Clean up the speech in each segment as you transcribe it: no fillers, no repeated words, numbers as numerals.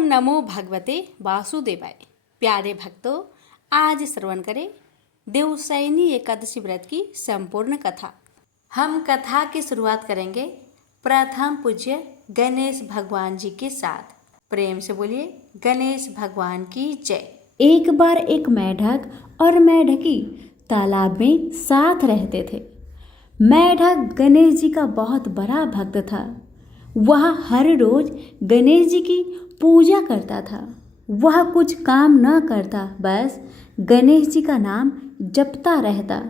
ओम नमो भगवते वासुदेवाय। प्यारे भक्तों, आज श्रवण करें देवशयनी एकादशी व्रत की संपूर्ण कथा। हम कथा की शुरुआत करेंगे प्रथम पूज्य गणेश भगवान जी के साथ। प्रेम से बोलिए गणेश भगवान की जय। एक बार एक मेढक और मेढकी तालाब में साथ रहते थे। मेढक गणेश जी का बहुत बड़ा भक्त था। वह हर रोज गणेश जी की पूजा करता था। वह कुछ काम न करता, बस गणेश जी का नाम जपता रहता।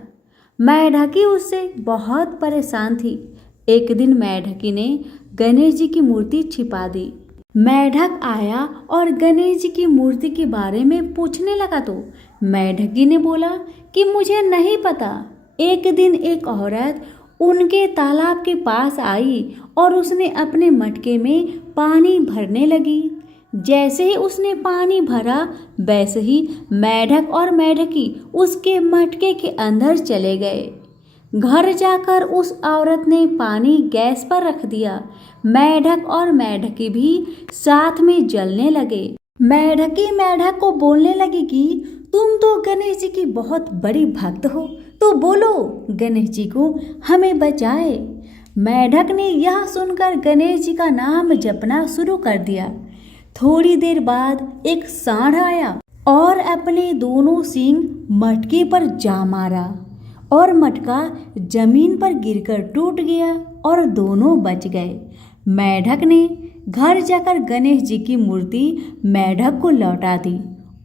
मेढकी उससे बहुत परेशान थी। एक दिन मेढकी ने गणेश जी की मूर्ति छिपा दी। मेढक आया और गणेश जी की मूर्ति के बारे में पूछने लगा तो मेढकी ने बोला कि मुझे नहीं पता। एक दिन एक औरत उनके तालाब के पास आई और उसने अपने मटके में पानी भरने लगी। जैसे ही उसने पानी भरा, वैसे ही मेढक और मेढकी उसके मटके के अंदर चले गए। घर जाकर उस औरत ने पानी गैस पर रख दिया। मेढक और मेढकी भी साथ में जलने लगे। मेढकी मेढक को बोलने लगी कि तुम तो गणेश जी की बहुत बड़ी भक्त हो, तो बोलो गणेश जी को हमें बचाए। मेढक ने यह सुनकर गणेश जी का नाम जपना शुरू कर दिया। थोड़ी देर बाद एक सांड आया और अपने दोनों सींग मटके पर जा मारा और मटका जमीन पर गिरकर टूट गया और दोनों बच गए। मेढक ने घर जाकर गणेश जी की मूर्ति मेढक को लौटा दी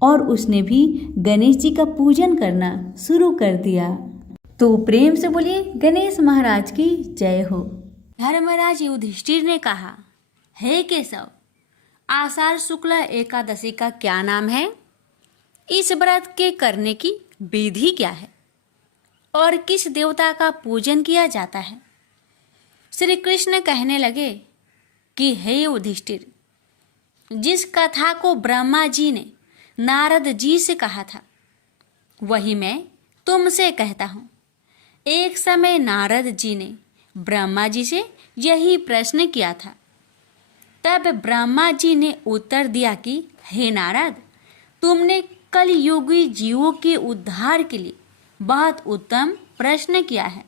और उसने भी गणेश जी का पूजन करना शुरू कर दिया। तो प्रेम से बोलिए गणेश महाराज की जय हो। धर्मराज युधिष्ठिर ने कहा, हे केशव, आषाढ़ शुक्ल एकादशी का क्या नाम है? इस व्रत के करने की विधि क्या है और किस देवता का पूजन किया जाता है? श्री कृष्ण कहने लगे कि हे युधिष्ठिर, जिस कथा को ब्रह्मा जी ने नारद जी से कहा था, वही मैं तुमसे कहता हूँ। एक समय नारद जी ने ब्रह्मा जी से यही प्रश्न किया था। तब ब्रह्मा जी ने उत्तर दिया कि हे नारद, तुमने कलयुगी जीवों के उद्धार के लिए बहुत उत्तम प्रश्न किया है।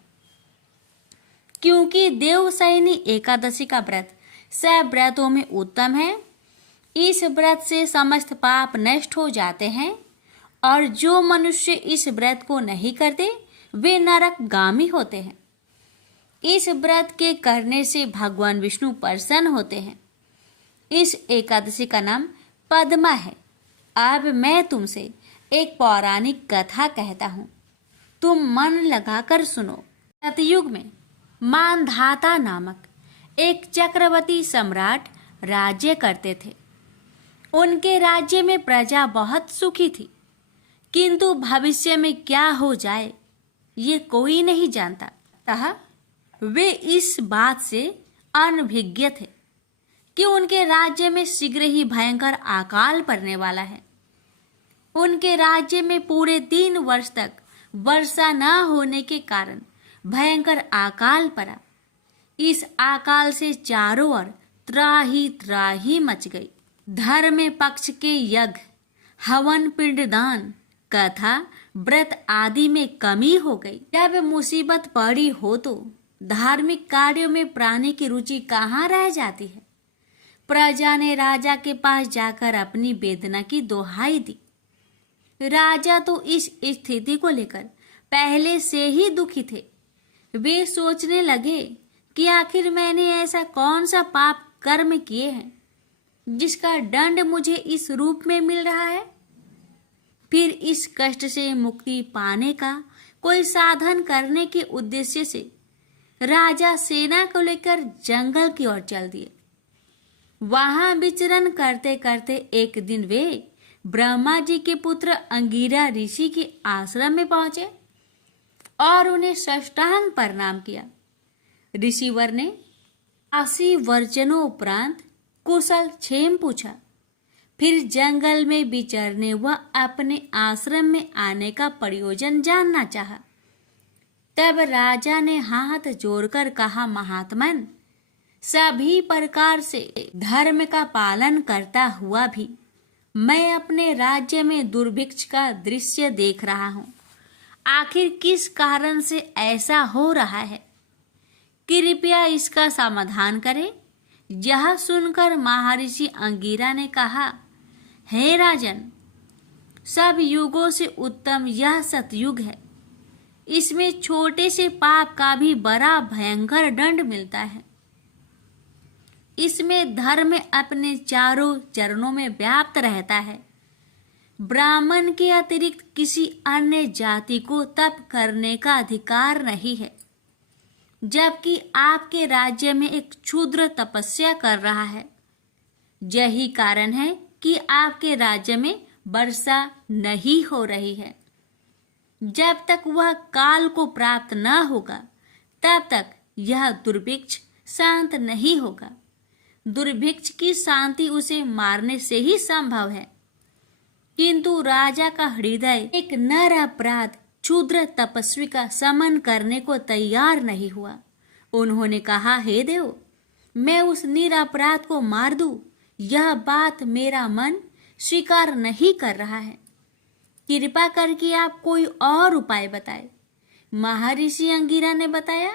क्योंकि देवशयनी एकादशी का व्रत सब व्रतों में उत्तम है। इस व्रत से समस्त पाप नष्ट हो जाते हैं और जो मनुष्य इस व्रत को नहीं करते वे नरकगामी होते हैं। इस व्रत के करने से भगवान विष्णु प्रसन्न होते हैं। इस एकादशी का नाम पद्मा है। अब मैं तुमसे एक पौराणिक कथा कहता हूँ, तुम मन लगाकर सुनो। सतयुग में मानधाता नामक एक चक्रवर्ती सम्राट राज्य करते थे। उनके राज्य में प्रजा बहुत सुखी थी, किंतु भविष्य में क्या हो जाए ये कोई नहीं जानता। अतः वे इस बात से अनभिज्ञ थे कि उनके राज्य में शीघ्र ही भयंकर अकाल पड़ने वाला है। उनके राज्य में पूरे 3 वर्ष तक वर्षा न होने के कारण भयंकर अकाल पड़ा। इस अकाल से चारों ओर त्राही त्राही मच गई। धर्म पक्ष के यज्ञ, हवन, पिंडदान, कथा, व्रत आदि में कमी हो गई। जब मुसीबत पड़ी हो तो धार्मिक कार्यों में प्राणी की रुचि कहाँ रह जाती है। प्रजा ने राजा के पास जाकर अपनी वेदना की दोहाई दी। राजा तो इस स्थिति को लेकर पहले से ही दुखी थे। वे सोचने लगे कि आखिर मैंने ऐसा कौन सा पाप कर्म किए हैं जिसका दंड मुझे इस रूप में मिल रहा है। फिर इस कष्ट से मुक्ति पाने का कोई साधन करने के उद्देश्य से राजा सेना को लेकर जंगल की ओर चल दिए। वहां विचरण करते करते एक दिन वे ब्रह्मा जी के पुत्र अंगिरा ऋषि के आश्रम में पहुंचे और उन्हें साष्टांग प्रणाम किया। ऋषिवर ने 80 वर्जनों उपरांत कुशल क्षेम पूछा। फिर जंगल में विचरने व अपने आश्रम में आने का प्रयोजन जानना चाहा। तब राजा ने हाथ जोड़कर कहा, महात्मन, सभी प्रकार से धर्म का पालन करता हुआ भी मैं अपने राज्य में दुर्भिक्ष का दृश्य देख रहा हूँ। आखिर किस कारण से ऐसा हो रहा है? कृपया इसका समाधान करें। यह सुनकर महर्षि अंगिरा ने कहा, हे राजन, सब युगों से उत्तम यह सतयुग है। इसमें छोटे से पाप का भी बड़ा भयंकर दंड मिलता है। इसमें धर्म अपने चारों चरणों में व्याप्त रहता है। ब्राह्मण के अतिरिक्त किसी अन्य जाति को तप करने का अधिकार नहीं है, जबकि आपके राज्य में एक क्षुद्र तपस्या कर रहा है। यही कारण है कि आपके राज्य में वर्षा नहीं हो रही है। जब तक वह काल को प्राप्त न होगा, तब तक यह दुर्भिक्ष शांत नहीं होगा। दुर्भिक्ष की शांति उसे मारने से ही संभव है। किंतु राजा का हृदय एक नर अपराध क्षुद्र तपस्वी का समन करने को तैयार नहीं हुआ। उन्होंने कहा, हे देव, मैं उस निरपराध को मार दूं, यह बात मेरा मन स्वीकार नहीं कर रहा है। कृपा करके आप कोई और उपाय बताए। महर्षि अंगिरा ने बताया,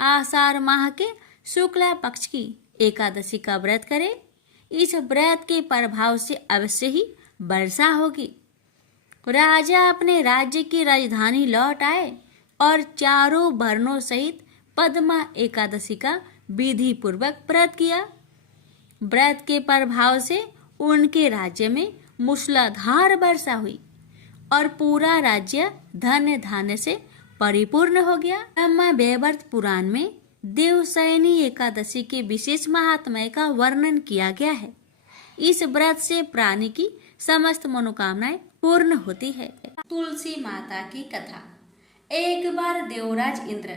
आषाढ़ माह के शुक्ला पक्ष की एकादशी का व्रत करें। इस व्रत के प्रभाव से अवश्य ही वर्षा होगी। राजा अपने राज्य की राजधानी लौट आए और चारों वर्णों सहित पद्मा एकादशी का विधि पूर्वक व्रत किया। व्रत के प्रभाव से उनके राज्य में मूसलाधार वर्षा हुई और पूरा राज्य धन्य धान्य से परिपूर्ण हो गया। ब्रह्मा वैवर्त पुराण में देवशयनी एकादशी के विशेष महात्म्य का वर्णन किया गया है। इस व्रत से प्राणी की समस्त मनोकामनाएं पूर्ण होती है। तुलसी माता की कथा। एक बार देवराज इंद्र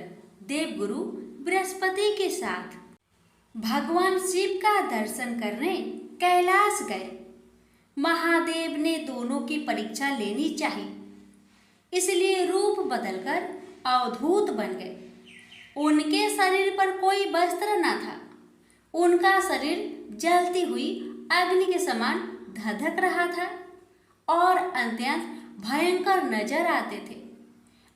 देवगुरु बृहस्पति के साथ भगवान शिव का दर्शन करने कैलाश गए। महादेव ने दोनों की परीक्षा लेनी चाहिए, इसलिए रूप बदलकर अवधूत बन गए। उनके शरीर पर कोई वस्त्र न था। उनका शरीर जलती हुई अग्नि के समान धधक रहा था और अत्यंत भयंकर नजर आते थे।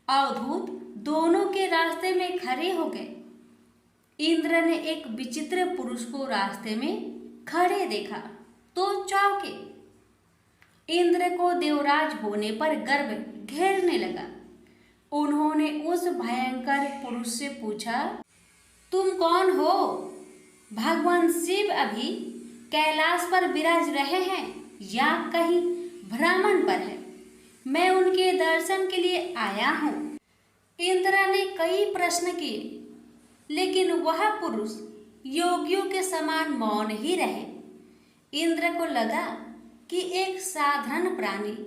अवधूत दोनों के रास्ते में खड़े हो गए। इंद्र ने एक विचित्र पुरुष को रास्ते में खड़े देखा तो चौंके। इंद्र को देवराज होने पर गर्व घेरने लगा। उन्होंने उस भयंकर पुरुष से पूछा, तुम कौन हो? भगवान शिव अभी कैलाश पर विराज रहे हैं या कहीं भ्रमण पर है? मैं उनके दर्शन के लिए आया हूँ। इंद्र ने कई प्रश्न किए, लेकिन वह पुरुष योगियों के समान मौन ही रहे। इंद्र को लगा कि एक साधारण प्राणी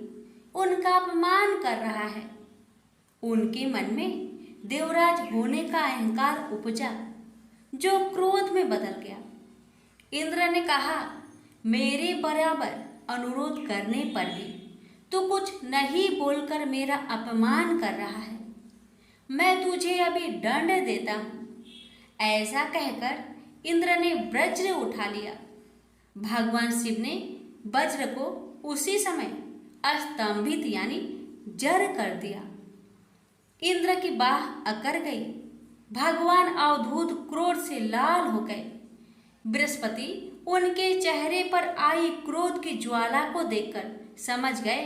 उनका अपमान कर रहा है। उनके मन में देवराज होने का अहंकार उपजा, जो क्रोध में बदल गया। इंद्र ने कहा, मेरे बराबर अनुरोध करने पर भी तू कुछ नहीं बोलकर मेरा अपमान कर रहा है। मैं तुझे अभी दंड देता हूँ। ऐसा कहकर इंद्र ने वज्र उठा लिया। भगवान शिव ने वज्र को उसी समय स्तंभित यानी जड़ कर दिया। इंद्र की बाह अकड़ गई। भगवान अवधूत क्रोध से लाल हो गए। बृहस्पति उनके चेहरे पर आई क्रोध की ज्वाला को देखकर समझ गए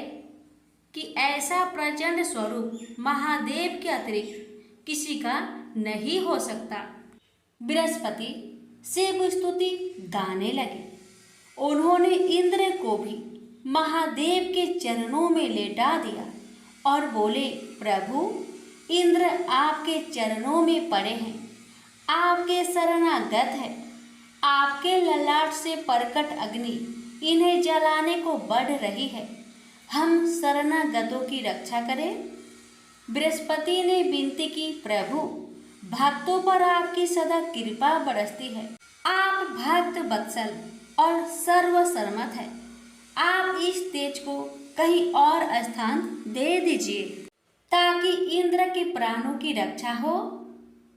कि ऐसा प्रचंड स्वरूप महादेव के अतिरिक्त किसी का नहीं हो सकता। बृहस्पति शिव स्तुति गाने लगे। उन्होंने इंद्र को भी महादेव के चरणों में लेटा दिया और बोले, प्रभु, इंद्र आपके चरणों में पड़े हैं, आपके शरणागत है। आपके ललाट से प्रकट अग्नि इन्हें जलाने को बढ़ रही है। हम शरणागतों की रक्षा करें। बृहस्पति ने विनती की, प्रभु, भक्तों पर आपकी सदा कृपा बरसती है। आप भक्त वत्सल और सर्वसम्मत है। आप इस तेज को कहीं और स्थान दे दीजिए ताकि इंद्र के प्राणों की रक्षा हो।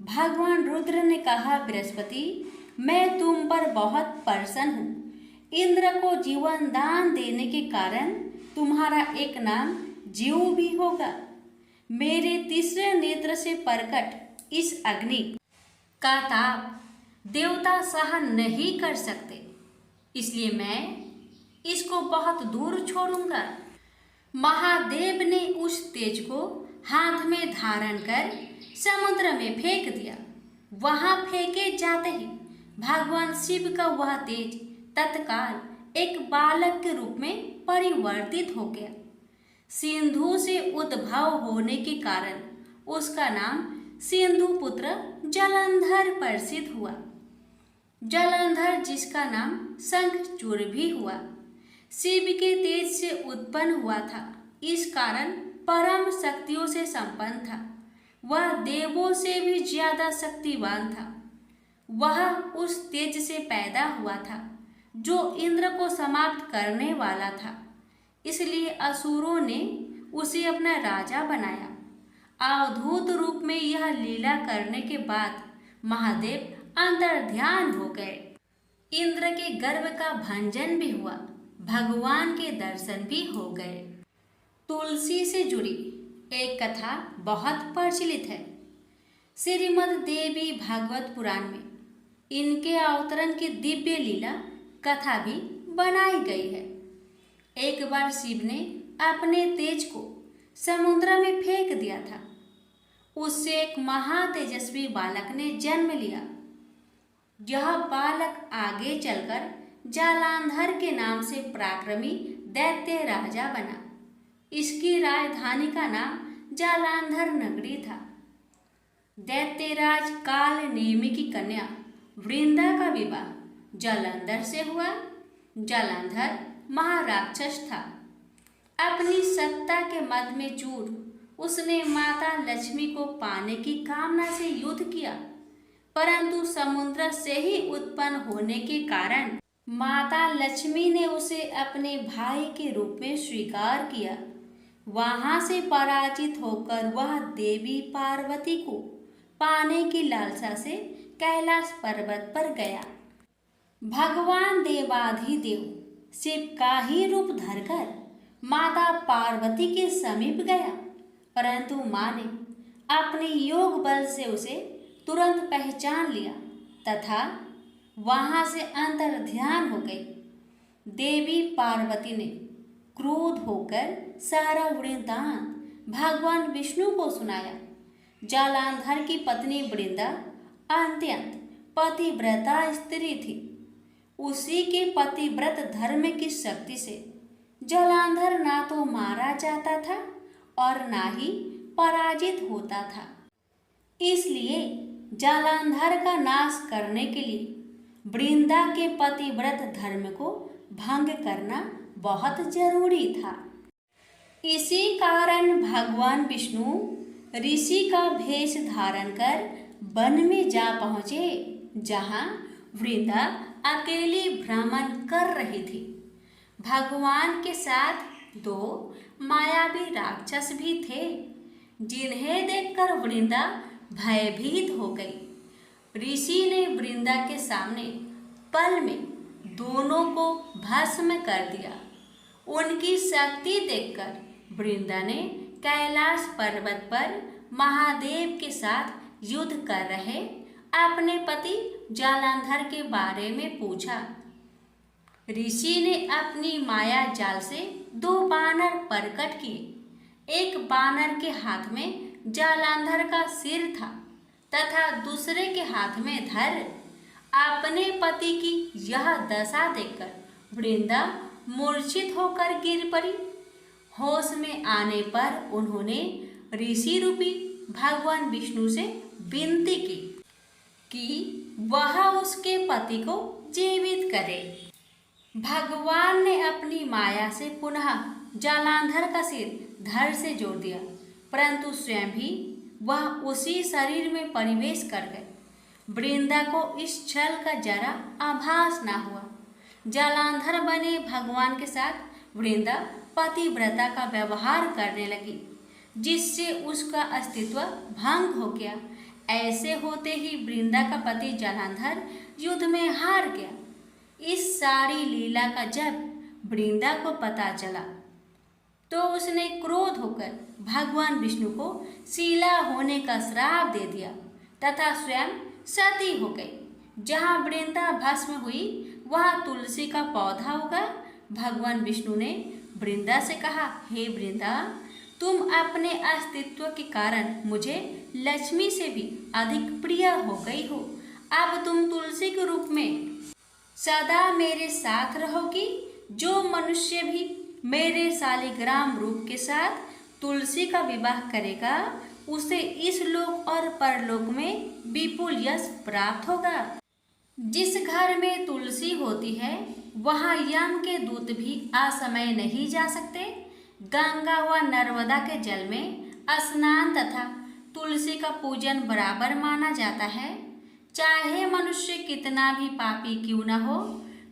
भगवान रुद्र ने कहा, बृहस्पति, मैं तुम पर बहुत प्रसन्न हूँ। इंद्र को जीवन दान देने के कारण तुम्हारा एक नाम जीव भी होगा। मेरे तीसरे नेत्र से प्रकट इस अग्नि का ताप देवता सहन नहीं कर सकते, इसलिए मैं इसको बहुत दूर छोड़ूंगा। महादेव ने उस तेज को हाथ में धारण कर समुद्र में फेंक दिया। वहां फेंके जाते ही भगवान शिव का वह तेज तत्काल एक बालक के रूप में परिवर्तित हो गया। सिंधु से उद्भव होने के कारण उसका नाम सिंधु पुत्र जलंधर प्रसिद्ध हुआ। जलंधर जिसका नाम शंखचूड़ भी हुआ, शिव के तेज से उत्पन्न हुआ था। इस कारण परम शक्तियों से संपन्न था। वह देवों से भी ज्यादा शक्तिवान था। वह उस तेज से पैदा हुआ था जो इंद्र को समाप्त करने वाला था। इसलिए असुरों ने उसे अपना राजा बनाया। अवधूत रूप में यह लीला करने के बाद महादेव अंतर्ध्यान हो गए। इंद्र के गर्भ का भंजन भी हुआ, भगवान के दर्शन भी हो गए। तुलसी से जुड़ी एक कथा बहुत प्रचलित है। श्रीमद् देवी भागवत पुराण में इनके अवतरण की दिव्य लीला कथा भी बनाई गई है। एक बार शिव ने अपने तेज को समुद्र में फेंक दिया था। उससे एक महातेजस्वी बालक ने जन्म लिया। यह बालक आगे चलकर जालांधर के नाम से पराक्रमी दैत्य राजा बना। इसकी राजधानी का नाम जालांधर नगरी था। दैत्यराज काल नेमि की कन्या वृंदा का विवाह जालंधर से हुआ। जालंधर महाराक्षस था। अपनी सत्ता के मद में चूर उसने माता लक्ष्मी को पाने की कामना से युद्ध किया, परंतु समुद्र से ही उत्पन्न होने के कारण माता लक्ष्मी ने उसे अपने भाई के रूप में स्वीकार किया। वहां से पराजित होकर वह देवी पार्वती को पाने की लालसा से कैलाश पर्वत पर गया। भगवान देवाधिदेव शिव का ही रूप धरकर माता पार्वती के समीप गया, परंतु मां ने अपने योग बल से उसे तुरंत पहचान लिया तथा वहां से अंतर्ध्यान हो गई। देवी पार्वती ने क्रोध होकर सारा वृत्तांत भगवान विष्णु को सुनाया। जालांधर की पत्नी वृंदा अत्यंत पतिव्रता स्त्री थी। उसी के पतिव्रत धर्म की शक्ति से जालांधर ना तो मारा जाता था और ना ही पराजित होता था। इसलिए जालांधर का नाश करने के लिए वृंदा के पतिव्रत धर्म को भंग करना बहुत जरूरी था। इसी कारण भगवान विष्णु ऋषि का भेष धारण कर वन में जा पहुँचे, जहाँ वृंदा अकेली भ्रमण कर रही थी। भगवान के साथ दो मायावी राक्षस भी थे, जिन्हें देखकर वृंदा भयभीत हो गई। ऋषि ने वृंदा के सामने पल में दोनों को भस्म कर दिया। उनकी शक्ति देखकर वृंदा ने कैलाश पर्वत पर महादेव के साथ युद्ध कर रहे अपने पति जालंधर के बारे में पूछा। ऋषि ने अपनी माया जाल से दो बानर प्रकट किए। एक बानर के हाथ में जालंधर का सिर था तथा दूसरे के हाथ में धर। अपने पति की यह दशा देखकर वृंदा मूर्छित होकर गिर पड़ी। होश में आने पर उन्होंने ऋषि रूपी भगवान विष्णु से विनती की कि वह उसके पति को जीवित करे। भगवान ने अपनी माया से पुनः जालंधर का सिर धड़ से जोड़ दिया, परंतु स्वयं भी वह उसी शरीर में प्रवेश कर गए। वृंदा को इस छल का जरा आभास न हुआ। जालंधर बने भगवान के साथ वृंदा पतिव्रता का व्यवहार करने लगी, जिससे उसका अस्तित्व भंग हो गया। ऐसे होते ही वृंदा का पति जालंधर युद्ध में हार गया। इस सारी लीला का जब वृंदा को पता चला तो उसने क्रोध होकर भगवान विष्णु को शीला होने का श्राप दे दिया तथा स्वयं सती हो गई। जहाँ वृंदा भस्म हुई वहाँ तुलसी का पौधा उगा। भगवान विष्णु ने वृंदा से कहा, हे वृंदा, तुम अपने अस्तित्व के कारण मुझे लक्ष्मी से भी अधिक प्रिय हो गई हो। अब तुम तुलसी के रूप में सदा मेरे साथ रहोगी। जो मनुष्य भी मेरे शालिग्राम रूप के साथ तुलसी का विवाह करेगा उसे इस लोक और परलोक में विपुल यश प्राप्त होगा। जिस घर में तुलसी होती है वहाँ यम के दूत भी असमय नहीं जा सकते। गंगा व नर्मदा के जल में स्नान तथा तुलसी का पूजन बराबर माना जाता है। चाहे मनुष्य कितना भी पापी क्यों न हो,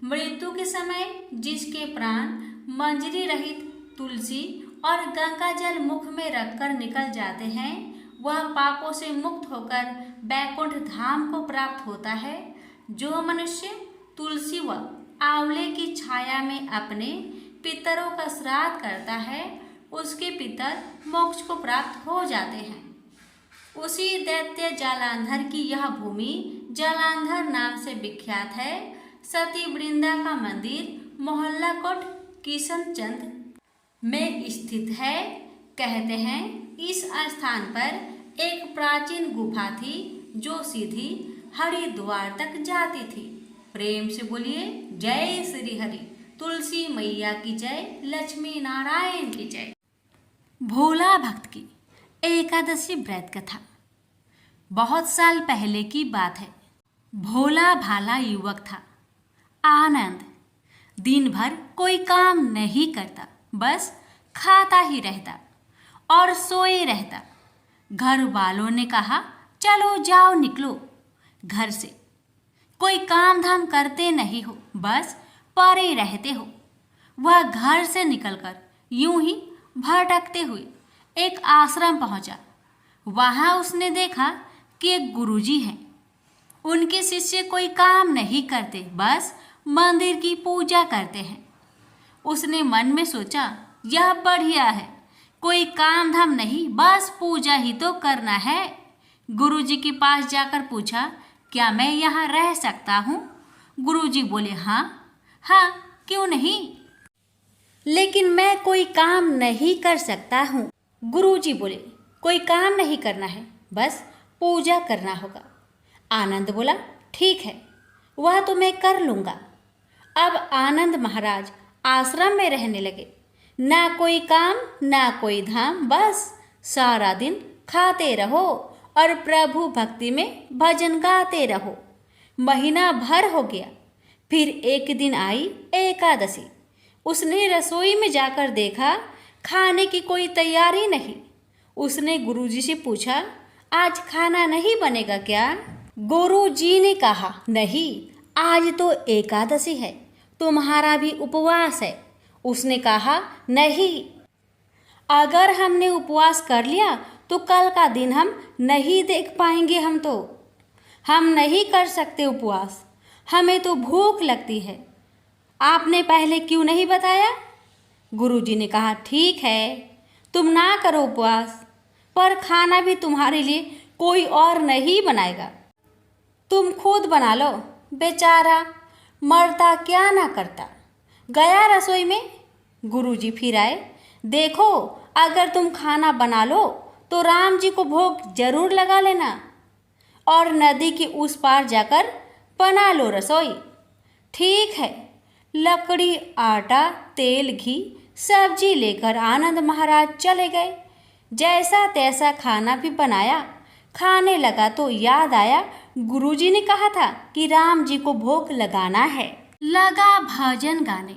मृत्यु के समय जिसके प्राण मंजरी रहित तुलसी और गंगा जल मुख में रखकर निकल जाते हैं वह पापों से मुक्त होकर बैकुंठ धाम को प्राप्त होता है। जो मनुष्य तुलसी व आंवले की छाया में अपने पितरों का श्राद्ध करता है उसके पितर मोक्ष को प्राप्त हो जाते हैं। उसी दैत्य जालंधर की यह भूमि जालंधर नाम से विख्यात है। सती वृंदा का मंदिर मोहल्ला कोट किशनचंद में स्थित है। कहते हैं इस स्थान पर एक प्राचीन गुफा थी जो सीधी हरिद्वार तक जाती थी। प्रेम से बोलिए जय श्री हरि। तुलसी मैया की जय, लक्ष्मी नारायण की जय। भोला भक्त की एकादशी व्रत कथा। बहुत साल पहले की बात है। भोला भाला युवक था, आनंद। दिन भर कोई काम नहीं करता, बस खाता ही रहता और सोए रहता। घर वालों ने कहा, चलो जाओ निकलो घर से, कोई काम धाम करते नहीं हो, बस पड़े रहते हो। वह घर से निकलकर यूं ही भटकते हुए एक आश्रम पहुंचा। वहां उसने देखा कि एक गुरुजी हैं। उनके शिष्य कोई काम नहीं करते, बस मंदिर की पूजा करते हैं। उसने मन में सोचा, यह बढ़िया है, कोई काम धाम नहीं, बस पूजा ही तो करना है। गुरुजी के पास जाकर पूछा, क्या मैं यहाँ रह सकता हूँ? गुरुजी बोले, हाँ हाँ, क्यों नहीं, लेकिन मैं कोई काम नहीं कर सकता हूँ। गुरुजी बोले, कोई काम नहीं करना है, बस पूजा करना होगा। आनंद बोला, ठीक है, वह तो मैं कर लूँगा। अब आनंद महाराज आश्रम में रहने लगे। ना कोई काम ना कोई धाम, बस सारा दिन खाते रहो और प्रभु भक्ति में भजन गाते रहो। महीना भर हो गया। फिर एक दिन आई एकादशी। उसने रसोई में जाकर देखा, खाने की कोई तैयारी नहीं। उसने गुरुजी से पूछा, आज खाना नहीं बनेगा क्या? गुरुजी ने कहा, नहीं, आज तो एकादशी है, तुम्हारा भी उपवास है। उसने कहा, नहीं, अगर हमने उपवास कर लिया तो कल का दिन हम नहीं देख पाएंगे। हम नहीं कर सकते उपवास, हमें तो भूख लगती है। आपने पहले क्यों नहीं बताया? गुरुजी ने कहा, ठीक है, तुम ना करो उपवास, पर खाना भी तुम्हारे लिए कोई और नहीं बनाएगा, तुम खुद बना लो। बेचारा मरता क्या ना करता। गया रसोई में। गुरुजी फिर आए, देखो, अगर तुम खाना बना लो तो राम जी को भोग जरूर लगा लेना और नदी के उस पार जाकर बना लो रसोई। ठीक है। लकड़ी, आटा, तेल, घी, सब्जी लेकर आनंद महाराज चले गए। जैसा तैसा खाना भी बनाया। खाने लगा तो याद आया, गुरुजी ने कहा था कि राम जी को भोग लगाना है। लगा भजन गाने,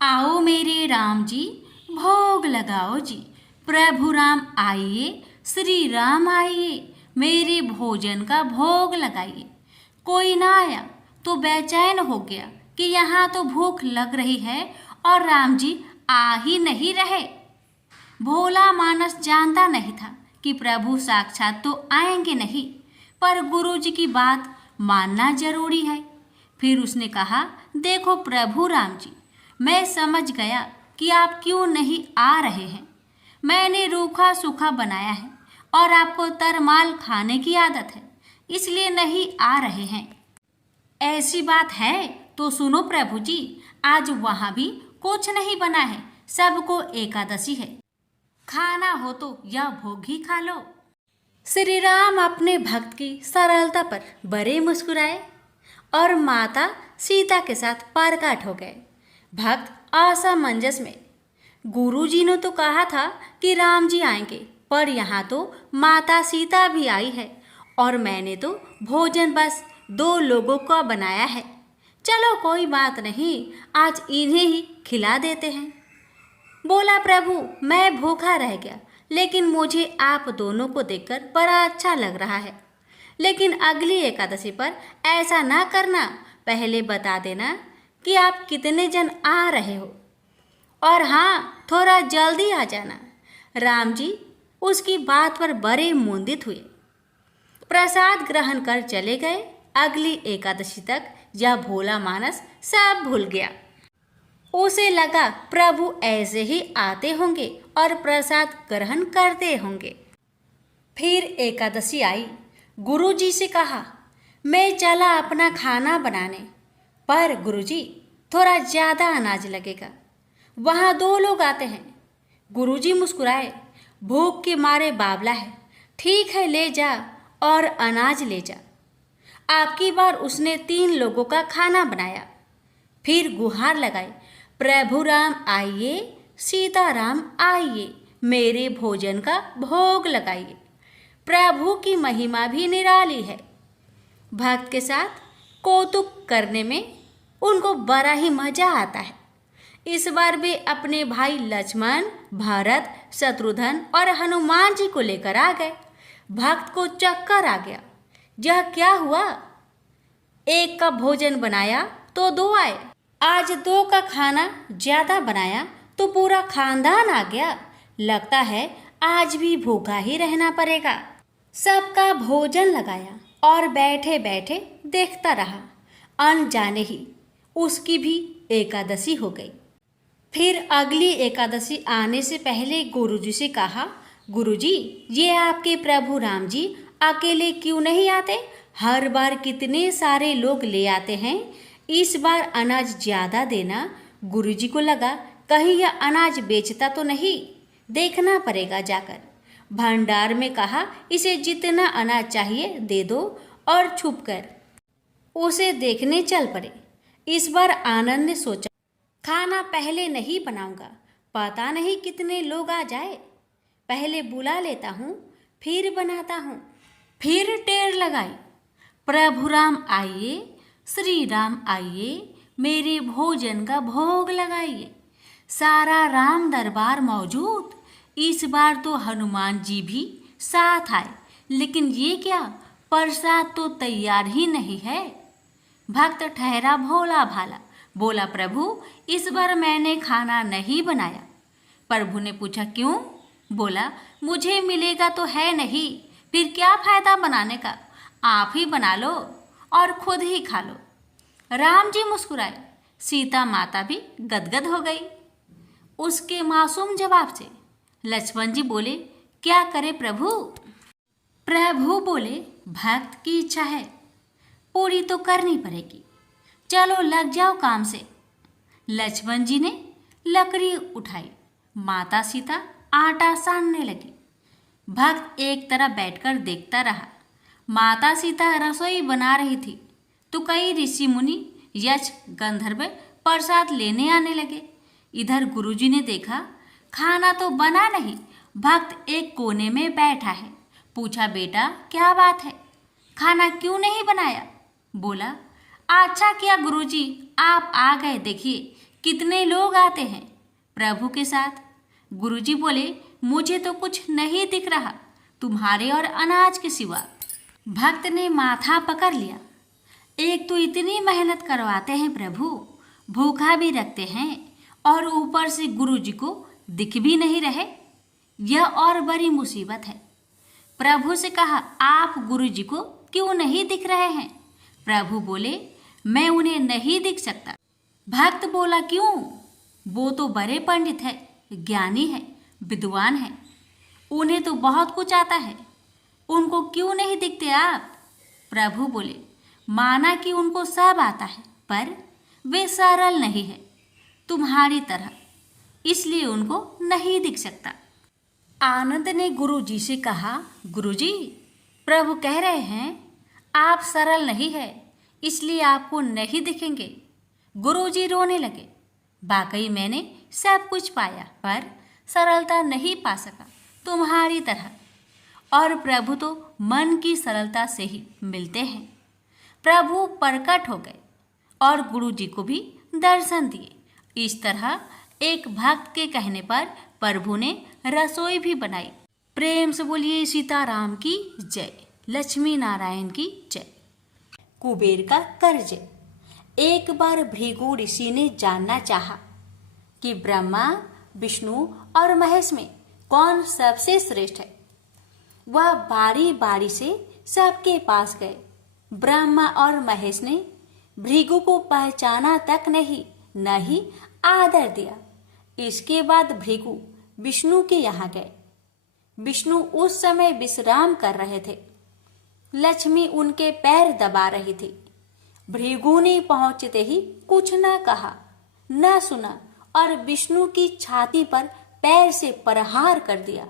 आओ मेरे राम जी भोग लगाओ जी, प्रभु राम आइए, श्री राम आइए, मेरे भोजन का भोग लगाइए। कोई ना आया तो बेचैन हो गया कि यहाँ तो भूख लग रही है और राम जी आ ही नहीं रहे। भोला मानस जानता नहीं था कि प्रभु साक्षात तो आएंगे नहीं, पर गुरुजी की बात मानना जरूरी है। फिर उसने कहा, देखो प्रभु राम जी, मैं समझ गया कि आप क्यों नहीं आ रहे हैं। मैंने रूखा सूखा बनाया है और आपको तरमाल खाने की आदत है, इसलिए नहीं आ रहे हैं। ऐसी बात है तो सुनो प्रभु जी, आज वहाँ भी कुछ नहीं बना है, सबको एकादशी है। खाना हो तो यह भोग ही खा लो। श्री राम अपने भक्त की सरलता पर बड़े मुस्कुराए और माता सीता के साथ प्रकट हो गए। भक्त असमंजस में, गुरुजी ने तो कहा था कि राम जी आएंगे, पर यहाँ तो माता सीता भी आई है और मैंने तो भोजन बस 2 लोगों का बनाया है। चलो कोई बात नहीं, आज इन्हें ही खिला देते हैं। बोला, प्रभु मैं भूखा रह गया, लेकिन मुझे आप दोनों को देखकर बड़ा अच्छा लग रहा है। लेकिन अगली एकादशी पर ऐसा ना करना, पहले बता देना कि आप कितने जन आ रहे हो, और हाँ थोड़ा जल्दी आ जाना। राम जी उसकी बात पर बड़े मुंदित हुए, प्रसाद ग्रहण कर चले गए। अगली एकादशी तक यह भोला मानस सब भूल गया। उसे लगा प्रभु ऐसे ही आते होंगे और प्रसाद ग्रहण करते होंगे। फिर एकादशी आई। गुरुजी से कहा, मैं चला अपना खाना बनाने, पर गुरुजी थोड़ा ज़्यादा अनाज लगेगा, वहाँ 2 लोग आते हैं। गुरुजी मुस्कुराए, भूख के मारे बावला है, ठीक है ले जा और अनाज ले जा। आपकी बार उसने 3 लोगों का खाना बनाया। फिर गुहार लगाई, प्रभु राम आइए, सीताराम आइए, मेरे भोजन का भोग लगाइए। प्रभु की महिमा भी निराली है। भक्त के साथ कौतुक करने में उनको बड़ा ही मजा आता है। इस बार वे अपने भाई लक्ष्मण, भरत, शत्रुघ्न और हनुमान जी को लेकर आ गए। भक्त को चक्कर आ गया। यह क्या हुआ? 1 का भोजन बनाया तो 2 आए, आज 2 का खाना ज्यादा बनाया तो पूरा खानदान आ गया। लगता है आज भी भूखा ही रहना पड़ेगा। सबका भोजन लगाया और बैठे बैठे देखता रहा। अनजाने ही उसकी भी एकादशी हो गई। फिर अगली एकादशी आने से पहले गुरुजी से कहा, गुरुजी ये आपके प्रभु राम जी अकेले क्यों नहीं आते? हर बार कितने सारे लोग ले आते हैं, इस बार अनाज ज़्यादा देना। गुरुजी को लगा कहीं यह अनाज बेचता तो नहीं, देखना पड़ेगा जाकर। भंडार में कहा, इसे जितना अनाज चाहिए दे दो और छुप कर उसे देखने चल पड़े। इस बार आनंद ने सोचा, खाना पहले नहीं बनाऊंगा, पता नहीं कितने लोग आ जाए, पहले बुला लेता हूँ फिर बनाता हूँ। फिर टेर लगाई, प्रभु राम आइए, श्री राम आइए, मेरे भोजन का भोग लगाइए। सारा राम दरबार मौजूद। इस बार तो हनुमान जी भी साथ आए, लेकिन ये क्या, प्रसाद तो तैयार ही नहीं है। भक्त ठहरा भोला भाला, बोला, प्रभु इस बार मैंने खाना नहीं बनाया। प्रभु ने पूछा, क्यों? बोला, मुझे मिलेगा तो है नहीं, फिर क्या फायदा बनाने का, आप ही बना लो और खुद ही खा लो। राम जी मुस्कुराए, सीता माता भी गदगद हो गई उसके मासूम जवाब से। लक्ष्मण जी बोले, क्या करे प्रभु? प्रभु बोले, भक्त की इच्छा है, पूरी तो करनी पड़ेगी, चलो लग जाओ काम से। लक्ष्मण जी ने लकड़ी उठाई, माता सीता आटा सानने लगी। भक्त एक तरफ बैठकर देखता रहा। माता सीता रसोई बना रही थी तो कई ऋषि मुनि, यक्ष, गंधर्व प्रसाद लेने आने लगे। इधर गुरुजी ने देखा खाना तो बना नहीं, भक्त एक कोने में बैठा है। पूछा, बेटा क्या बात है, खाना क्यों नहीं बनाया? बोला, अच्छा किया गुरुजी आप आ गए, देखिए कितने लोग आते हैं प्रभु के साथ। गुरुजी बोले, मुझे तो कुछ नहीं दिख रहा तुम्हारे और अनाज के सिवा। भक्त ने माथा पकड़ लिया, एक तो इतनी मेहनत करवाते हैं प्रभु, भूखा भी रखते हैं और ऊपर से गुरुजी को दिख भी नहीं रहे, यह और बड़ी मुसीबत है। प्रभु से कहा, आप गुरुजी को क्यों नहीं दिख रहे हैं? प्रभु बोले, मैं उन्हें नहीं दिख सकता। भक्त बोला, क्यों? वो तो बड़े पंडित है, ज्ञानी है, विद्वान है, उन्हें तो बहुत कुछ आता है, उनको क्यों नहीं दिखते आप? प्रभु बोले, माना कि उनको सब आता है, पर वे सरल नहीं है तुम्हारी तरह, इसलिए उनको नहीं दिख सकता। आनंद ने गुरु जी से कहा, गुरु जी, प्रभु कह रहे हैं आप सरल नहीं है, इसलिए आपको नहीं दिखेंगे। गुरु जी रोने लगे। वाकई मैंने सब कुछ पाया, पर सरलता नहीं पा सका तुम्हारी तरह। और प्रभु तो मन की सरलता से ही मिलते हैं। प्रभु प्रकट हो गए और गुरु जी को भी दर्शन दिए। इस तरह एक भक्त के कहने पर प्रभु ने रसोई भी बनाई। प्रेम से बोलिए सीताराम की जय, लक्ष्मी नारायण की जय। कुबेर का कर्ज। एक बार भृगु ऋषि ने जानना चाहा कि ब्रह्मा, विष्णु और महेश में कौन सबसे श्रेष्ठ है। वह बारी बारी से सबके पास गए। ब्रह्मा और महेश ने भृगु को पहचाना तक नहीं, न ही आदर दिया। इसके बाद भृगु विष्णु के यहाँ गए। विष्णु उस समय विश्राम कर रहे थे। लक्ष्मी उनके पैर दबा रही थी। भृगु ने पहुंचते ही कुछ न कहा, न सुना और विष्णु की छाती पर पैर से प्रहार कर दिया।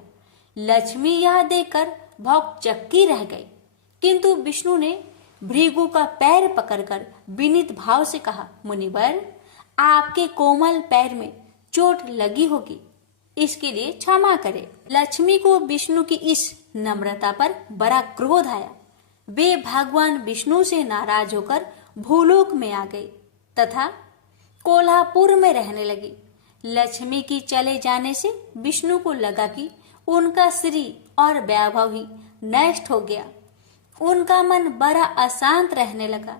लक्ष्मी यह देखकर भौंकचक्की रह गई, किंतु विष्णु ने भृगु का पैर पकड़कर विनीत भाव से कहा, मुनिवर, आपके कोमल पैर में चोट लगी होगी, इसके लिए क्षमा करें। लक्ष्मी को विष्णु की इस नम्रता पर बड़ा क्रोध आया। वे भगवान विष्णु से नाराज होकर भूलोक में आ गई तथा कोल्हापुर में रहने लगी। लक्ष्मी की चले जाने से विष्णु को लगा कि उनका श्री और वैभव ही नष्ट हो गया। उनका मन बड़ा अशांत रहने लगा।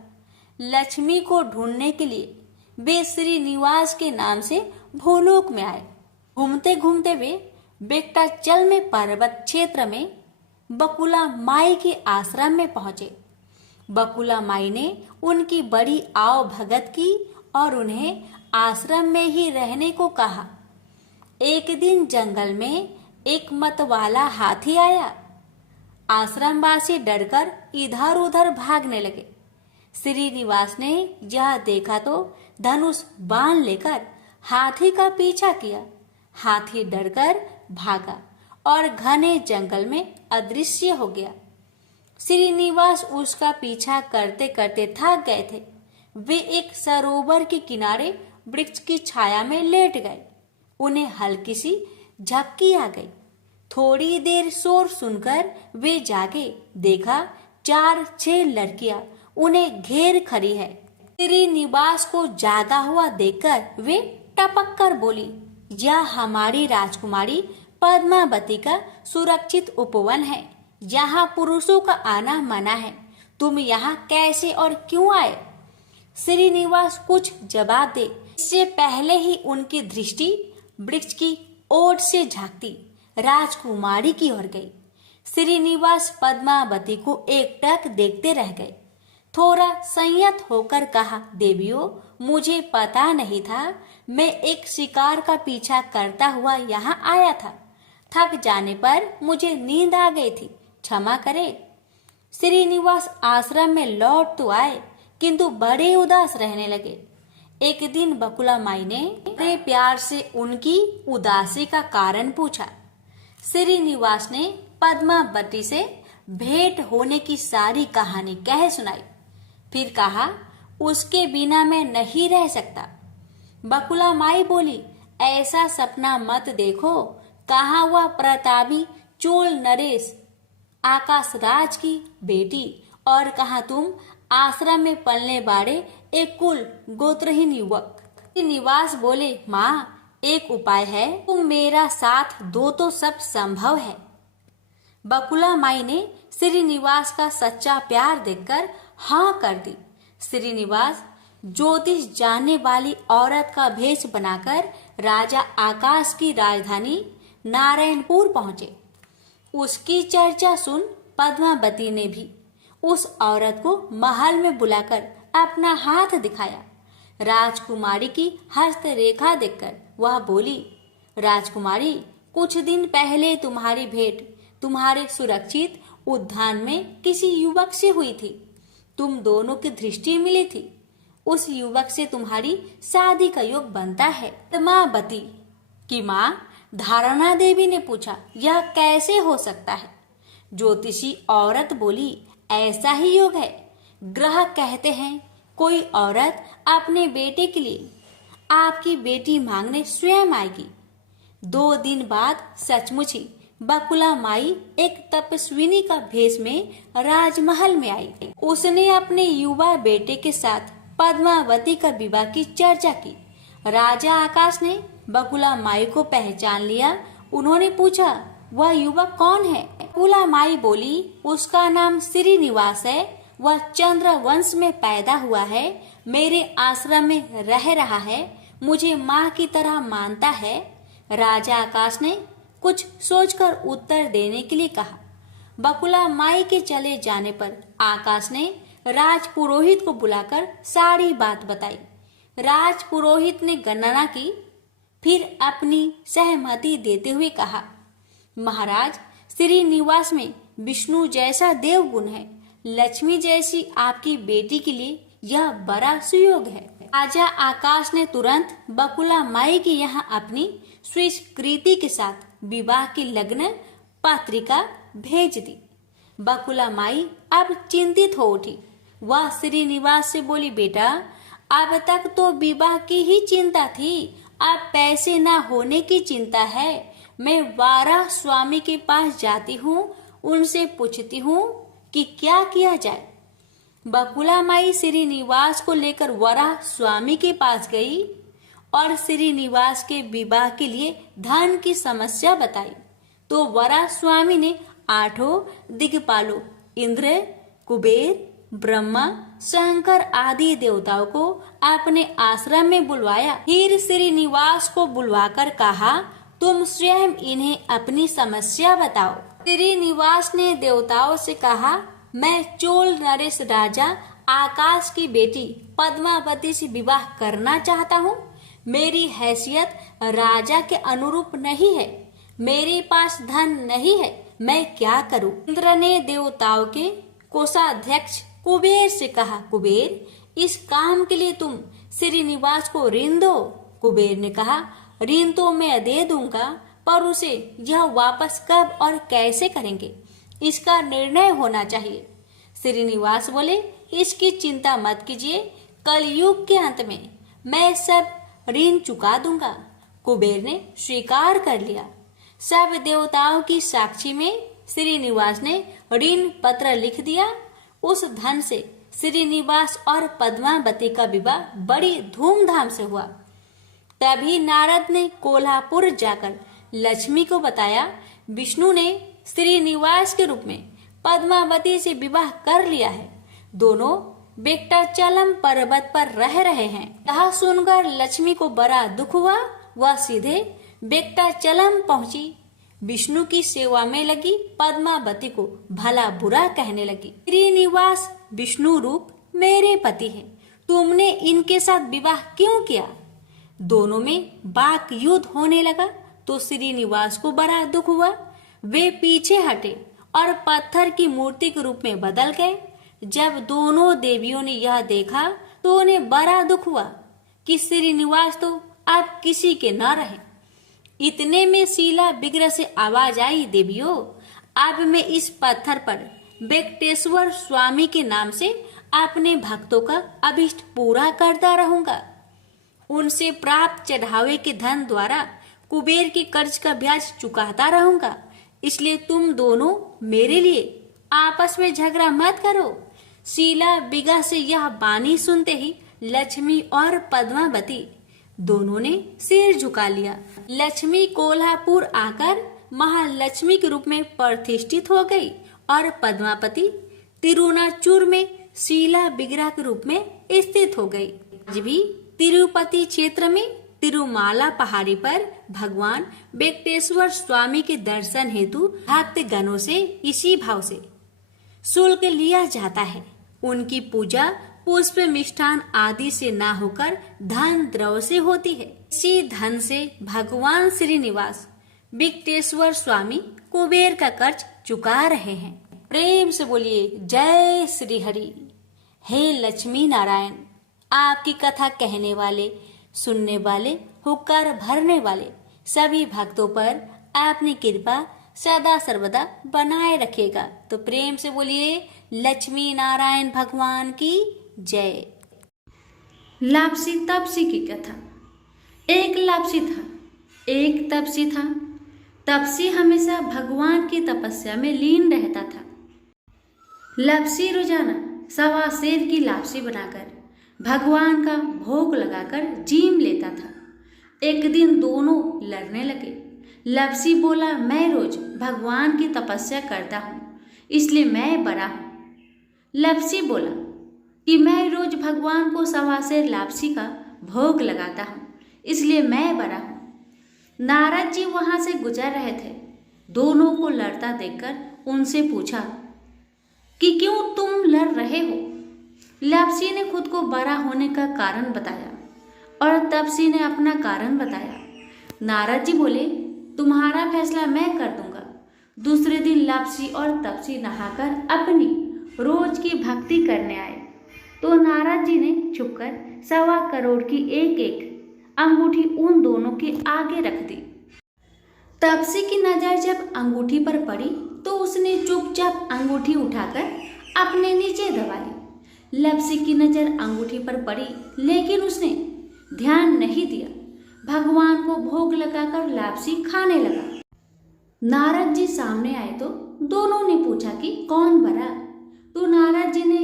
लक्ष्मी को ढूंढने के लिए वे श्रीनिवास के नाम से भूलोक में आए। घूमते घूमते वे बेक्टाचल में पर्वत क्षेत्र में बकुला माई के आश्रम में पहुंचे। बकुला माई ने उनकी बड़ी आव भगत की और उन्हें आश्रम में ही रहने को कहा। एक दिन जंगल में एक मतवाला हाथी आया। आश्रमवासी डरकर इधर उधर भागने लगे। श्रीनिवास ने यह देखा तो धनुष बाण लेकर हाथी का पीछा किया। हाथी डरकर भागा और घने जंगल में अदृश्य हो गया। श्रीनिवास उसका पीछा करते करते थक गए थे। वे एक सरोवर के किनारे वृक्ष की छाया में लेट गए। उन्हें हल्की सी झपकी आ गई। थोड़ी देर शोर सुनकर वे जागे। देखा 4-6 लड़कियां उन्हें घेर खड़ी है। श्रीनिवास को जागा हुआ देखकर वे टपक कर बोली, यह हमारी राजकुमारी पद्मावती का सुरक्षित उपवन है। यहाँ पुरुषों का आना मना है। तुम यहाँ कैसे और क्यों आए? श्रीनिवास कुछ जवाब दे इससे पहले ही उनकी दृष्टि वृक्ष की ओट से झांकती राजकुमारी की ओर गई। श्रीनिवास पद्मावती को एकटक देखते रह गए। थोड़ा संयत होकर कहा, देवियों, मुझे पता नहीं था। मैं एक शिकार का पीछा करता हुआ यहाँ आया था। थक जाने पर मुझे नींद आ गई थी, क्षमा करें। श्रीनिवास आश्रम में लौट तो आए, किंतु बड़े उदास रहने लगे। एक दिन बकुला माई ने बड़े प्यार से उनकी उदासी का कारण पूछा। श्रीनिवास ने पद्मावती से भेंट होने की सारी कहानी कह सुनाई। फिर कहा, उसके बिना मैं नहीं रह सकता। बकुला माई बोली, ऐसा सपना मत देखो। कहा हुआ प्रतापी चोल नरेश आकाशराज की बेटी, और कहा तुम आश्रम में पलने बाड़े एक कुल गोत्रहीन युवक। श्रीनिवास बोले, माँ, एक उपाय है, तुम मेरा साथ दो तो सब संभव है। बकुला माई ने श्रीनिवास का सच्चा प्यार देखकर हाँ कर दी। श्रीनिवास ज्योतिष जानने वाली औरत का भेष बनाकर राजा आकाश की राजधानी नारायणपुर पहुंचे। उसकी चर्चा सुन पद्मावती ने भी उस औरत को महल में बुलाकर अपना हाथ दिखाया। राजकुमारी की हस्तरेखा देखकर वह बोली, राजकुमारी, कुछ दिन पहले तुम्हारी भेंट तुम्हारे सुरक्षित उद्यान में किसी युवक से हुई थी। तुम दोनों की दृष्टि मिली थी। उस युवक से तुम्हारी शादी का योग बनता है। पद्मावती की माँ धारणा देवी ने पूछा, यह कैसे हो सकता है? ज्योतिषी औरत बोली, ऐसा ही योग है। ग्रह कहते हैं कोई औरत अपने बेटे के लिए आपकी बेटी मांगने स्वयं आएगी। 2 दिन बाद सचमुच ही बकुला माई एक तपस्विनी का भेष में राजमहल में आई। उसने अपने युवा बेटे के साथ पद्मावती का विवाह की चर्चा की। राजा आकाश ने बकुला माई को पहचान लिया। उन्होंने पूछा, वह युवक कौन है? बकुला माई बोली, उसका नाम श्रीनिवास है। वह चंद्र वंश में पैदा हुआ है। मेरे आश्रम में रह रहा है। मुझे माँ की तरह मानता है। राजा आकाश ने कुछ सोचकर उत्तर देने के लिए कहा। बकुला माई के चले जाने पर आकाश ने राज पुरोहित को बुलाकर सारी बात बताई। राज पुरोहित ने गणना की, फिर अपनी सहमति देते हुए कहा, महाराज, श्रीनिवास में विष्णु जैसा देवगुण है। लक्ष्मी जैसी आपकी बेटी के लिए यह बड़ा सुयोग है। राजा आकाश ने तुरंत बकुला माई के यहाँ अपनी स्वीकृति के साथ विवाह की लग्न पत्रिका भेज दी। बकुला माई अब चिंतित हो उठी। वह श्रीनिवास से बोली, बेटा, अब तक तो विवाह की ही चिंता थी, अब पैसे न होने की चिंता है। मैं वाराह स्वामी के पास जाती हूँ, उनसे पूछती हूँ कि क्या किया जाए। बकुला माई श्रीनिवास को लेकर वराह स्वामी के पास गई और श्रीनिवास के विवाह के लिए धन की समस्या बताई। तो वराह स्वामी ने 8 दिक्पालों इंद्र, कुबेर, ब्रह्मा, शंकर आदि देवताओं को अपने आश्रम में बुलवाया। फिर श्रीनिवास को बुलवाकर कहा, तुम स्वयं इन्हें अपनी समस्या बताओ। श्रीनिवास ने देवताओं से कहा, मैं चोल नरेश राजा आकाश की बेटी पद्मावती से विवाह करना चाहता हूँ। मेरी हैसियत राजा के अनुरूप नहीं है। मेरे पास धन नहीं है। मैं क्या करूँ? इंद्र ने देवताओं के कोषाध्यक्ष कुबेर से कहा, कुबेर, इस काम के लिए तुम श्रीनिवास को ऋण दो। कुबेर ने कहा, ऋण तो मैं दे दूंगा, पर उसे यह वापस कब और कैसे करेंगे, इसका निर्णय होना चाहिए। श्रीनिवास बोले, इसकी चिंता मत कीजिए, कलयुग के अंत में मैं सब ऋण चुका दूंगा। कुबेर ने स्वीकार कर लिया। सब देवताओं की साक्षी में श्रीनिवास ने ऋण पत्र लिख दिया। उस धन से श्रीनिवास और पद्मावती का विवाह बड़ी धूमधाम से हुआ। तभी नारद ने कोल्हापुर जाकर लक्ष्मी को बताया, विष्णु ने श्रीनिवास के रूप में पद्मावती से विवाह कर लिया है। दोनों वेंकटाचलम पर्वत पर रह रहे हैं। यह सुनकर लक्ष्मी को बड़ा दुख हुआ। वह सीधे वेंकटाचलम पहुंची, विष्णु की सेवा में लगी, पद्मावती को भला बुरा कहने लगी। श्रीनिवास विष्णु रूप मेरे पति हैं, तुमने इनके साथ विवाह क्यों किया? दोनों में वाक युद्ध होने लगा तो श्रीनिवास को बड़ा दुख हुआ। वे पीछे हटे और पत्थर की मूर्ति के रूप में बदल गए। जब दोनों देवियों ने यह देखा तो उन्हें बड़ा दुख हुआ कि श्रीनिवास तो अब किसी के न रहे। इतने में शीला विग्रह से आवाज आई, देवियों, अब मैं इस पत्थर पर वेंकटेश्वर स्वामी के नाम से अपने भक्तों का अभिष्ट पूरा करता रहूंगा। उनसे प्राप्त चढ़ावे के धन द्वारा कुबेर के कर्ज का ब्याज चुकाता रहूंगा। इसलिए तुम दोनों मेरे लिए आपस में झगड़ा मत करो। शीला विग्रह से यह बानी सुनते ही लक्ष्मी और पद्मावती दोनों ने सिर झुका लिया। लक्ष्मी कोल्हापुर आकर महालक्ष्मी के रूप में प्रतिष्ठित हो गई और पद्मावती तिरुनाचूर में शीला विग्रह के रूप में स्थित हो गई। आज भी तिरुपति क्षेत्र में तिरुमाला पहाड़ी पर भगवान वेंकटेश्वर स्वामी के दर्शन हेतु भक्त गणों से इसी भाव से शुल्क लिया जाता है। उनकी पूजा पुष्प मिष्ठान आदि से ना होकर धन द्रव्य से होती है। इसी धन से भगवान श्रीनिवास विकटेश्वर स्वामी कुबेर का कर्ज चुका रहे हैं। प्रेम से बोलिए जय श्री हरि। हे लक्ष्मी नारायण, आपकी कथा कहने वाले, सुनने वाले, हुक्कार भरने वाले सभी भक्तों पर आपने कृपा सदा सर्वदा बनाए रखेगा। तो प्रेम से बोलिए लक्ष्मी नारायण भगवान की जय। लापसी तपसी की कथा। एक लापसी था, एक तपसी था। तपसी हमेशा भगवान की तपस्या में लीन रहता था। लापसी रोजाना 1.25 सेर की लापसी बनाकर भगवान का भोग लगाकर जीम लेता था। एक दिन दोनों लड़ने लगे। लापसी बोला, मैं रोज भगवान की तपस्या करता हूँ, इसलिए मैं बड़ा हूँ। लापसी बोला कि मैं रोज भगवान को 1.25 सेर लापसी का भोग लगाता हूँ, इसलिए मैं बड़ा हूँ। नारद जी वहां से गुजर रहे थे। दोनों को लड़ता देखकर उनसे पूछा कि क्यों तुम लड़ रहे हो। लापसी ने खुद को बड़ा होने का कारण बताया और तपसी ने अपना कारण बताया। नारद जी बोले, तुम्हारा फैसला मैं कर दूंगा। दूसरे दिन लापसी और तपसी नहाकर अपनी रोज की भक्ति करने आए तो नारद जी ने छुपकर 1.25 करोड़ की एक एक अंगूठी उन दोनों के आगे रख दी। तपसी की नजर जब अंगूठी पर पड़ी तो उसने चुपचाप अंगूठी उठाकर अपने नीचे दबा ली। लापसी की नजर अंगूठी पर पड़ी लेकिन उसने ध्यान नहीं दिया। भगवान को भोग लगाकर लापसी खाने लगा। नारद जी सामने आए तो दोनों ने पूछा कि कौन बड़ा। तो नारद जी ने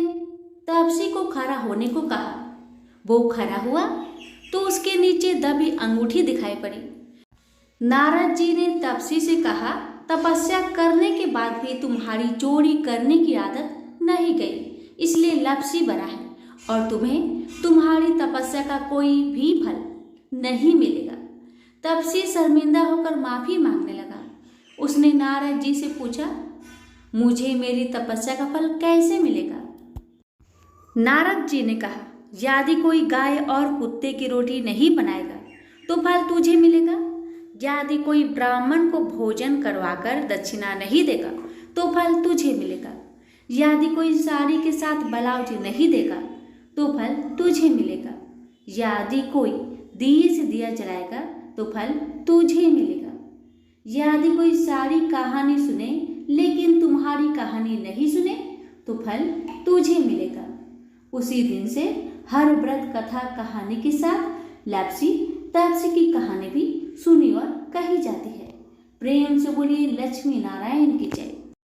तपसी को खड़ा होने को कहा। वो खड़ा हुआ तो उसके नीचे दबी अंगूठी दिखाई पड़ी। नारद जी ने तपसी से कहा, तपस्या करने के बाद भी तुम्हारी चोरी करने की आदत नहीं गई, इसलिए लापसी बड़ा है और तुम्हें तुम्हारी तपस्या का कोई भी फल नहीं मिलेगा। तपसी शर्मिंदा होकर माफी मांगने लगा। उसने नारद जी से पूछा, मुझे मेरी तपस्या का फल कैसे मिलेगा। नारद जी ने कहा, यदि कोई गाय और कुत्ते की रोटी नहीं बनाएगा तो फल तुझे मिलेगा। यदि कोई ब्राह्मण को भोजन करवाकर दक्षिणा नहीं देगा तो फल तुझे मिलेगा। यदि कोई साड़ी के साथ ब्लाउज नहीं देगा तो फल तुझे मिलेगा। यदि कोई दिए से दिया जलाएगा तो फल तुझे मिलेगा। यदि कोई सारी कहानी सुने लेकिन तुम्हारी कहानी नहीं सुने तो फल तुझे मिलेगा। उसी दिन से हर व्रत कथा कहानी के साथ लापसी तपसी की कहानी भी सुनी और कही जाती है। प्रेम से बोलिए लक्ष्मी नारायण की जय।